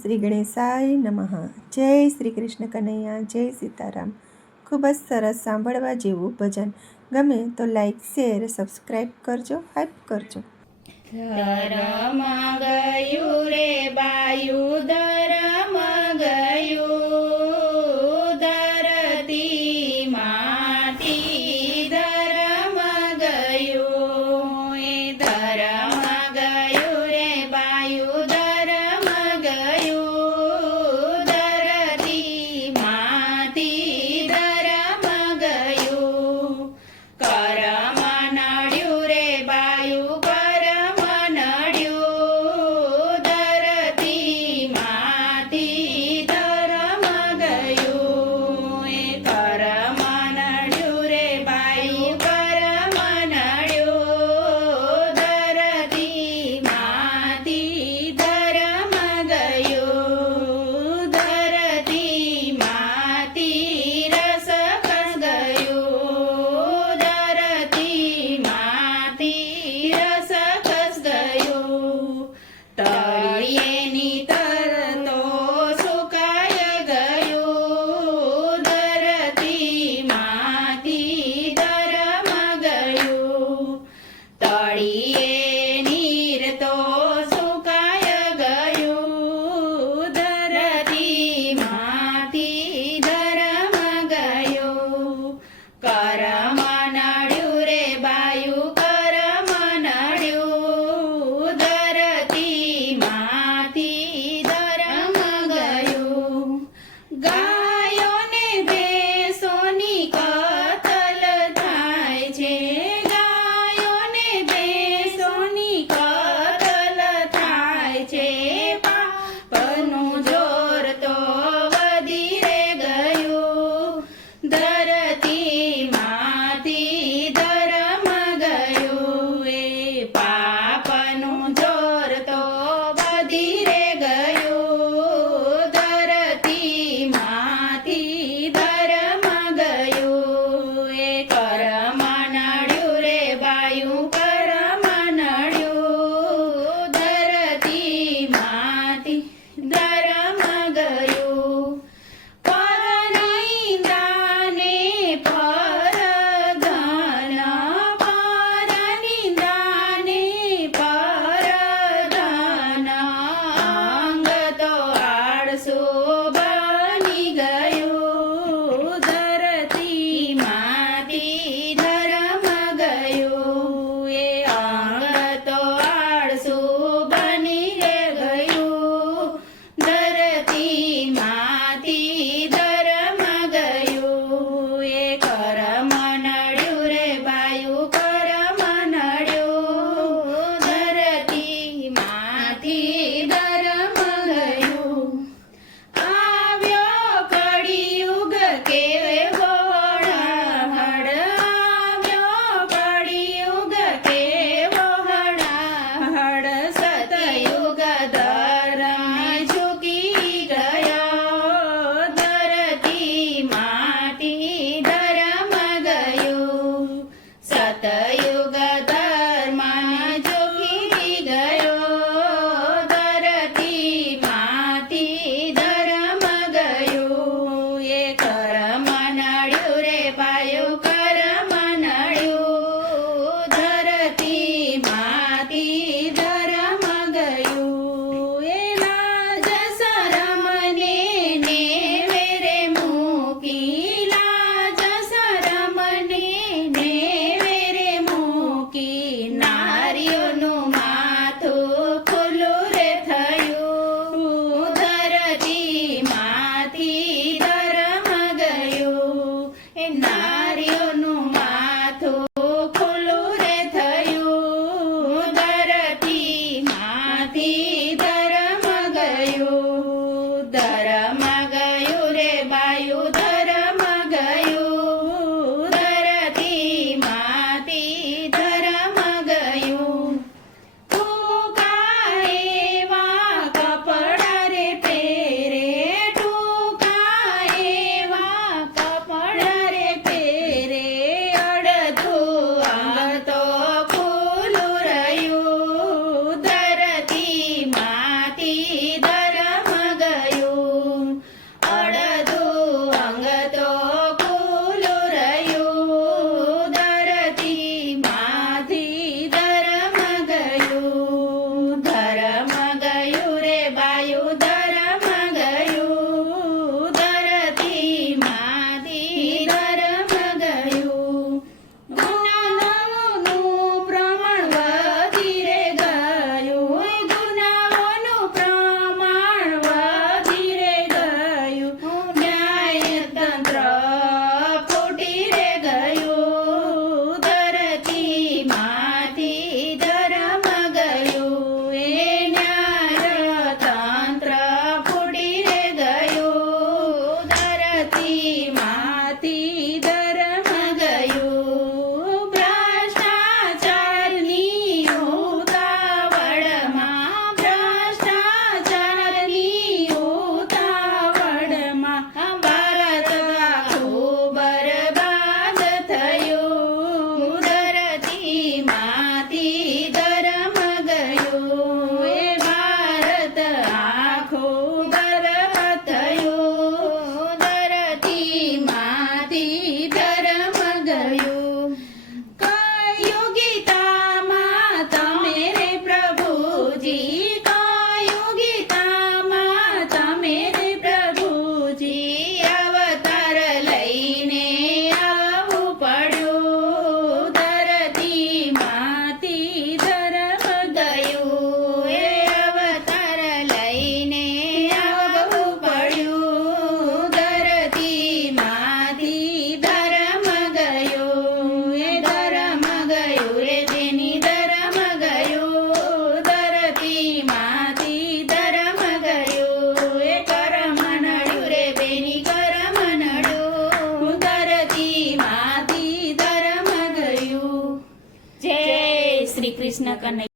શ્રી ગણેશાય નમઃ। જય શ્રી કૃષ્ણ કનૈયા, જય સીતારામ। ખૂબ જ સરસ સાંભળવા જેવું ભજન। ગમે તો લાઈક, શેર, સબસ્ક્રાઈબ કરજો, હાઈપ કરજો। ધરમ ગયું રે બાયું, ધરમ ગયું ધરતી માટી, ધરમ ગયું એ ધરમ ગયું રે બાયું, ધરમ ગયું ધરતી માટી, ધરમ ગયું કરમ નડ્યું રે બાયું, કરમ નડ્યું ધરતી માટી, ધરમ ગયું એ કરમ નડ્યું રે બાયું, કરમ નડ્યું ધરતી માટી, ધરમ ગયું ધરતી માટી, રસ ખસ ગયું ધરતી માટી, રસ ખસ ગયું તળિયેની તરતો સુકાય ગયું ધરતી માટી, ધરમ ગયું તળિયે નીર તો સુકાય ગયું ધરતી માટી, ધરમ ગયું કરમ નડ્યું રે બાયું, કરમ નડ્યું ધરતી માટી, ધરમ ગયું ગાયોને ભેંસોની કતલ થાય છે, ગાયોને ભેંસોની કતલ થાય છે, પાપનું જોર તો વધી રે ગયું ધરતી માટી, ધરમ ગયું એ પાપનું જોર તો વધી રે ગયું ધરતી માટી, ધરમ ગયું એ કરમ નડ્યું રે બાયું, કરમ નડ્યું ધરતી માટી, ધરમ ગયું પરનિંદાને પરધન, પરનિંદાને પરધન, અંગ તો આળસુ બની ગયું ધરતી માટી, ધરમ ગયું એ અંગ તો આળસુ બની રે ગયું ધરતી માટી, ધરમ ગયું એ કરમ નડ્યું રે બાયું, કરમ નડ્યું ધરતી માટી, ધરમ ગયું આવ્યો કળિયુગ કેવો હળહળ, આવ્યો કળિયુગ કેવો હળહળ, સતયુગ ધર્મ ઝૂકી ગયો ધરતી માટી, ધરમ ગયું સતયુગ ધર્મ ઝૂકી ગયો ધરતી માટી, ધરમ ગયું એ કરમ નડ્યું રે બાયું, કરમ નડ્યું ધરતી માટી, ધરમ ગયું એ લાજ શરમને નેવે રે મૂકી, લાજ શરમને નેવે રે કૃષ્ણ કનૈયા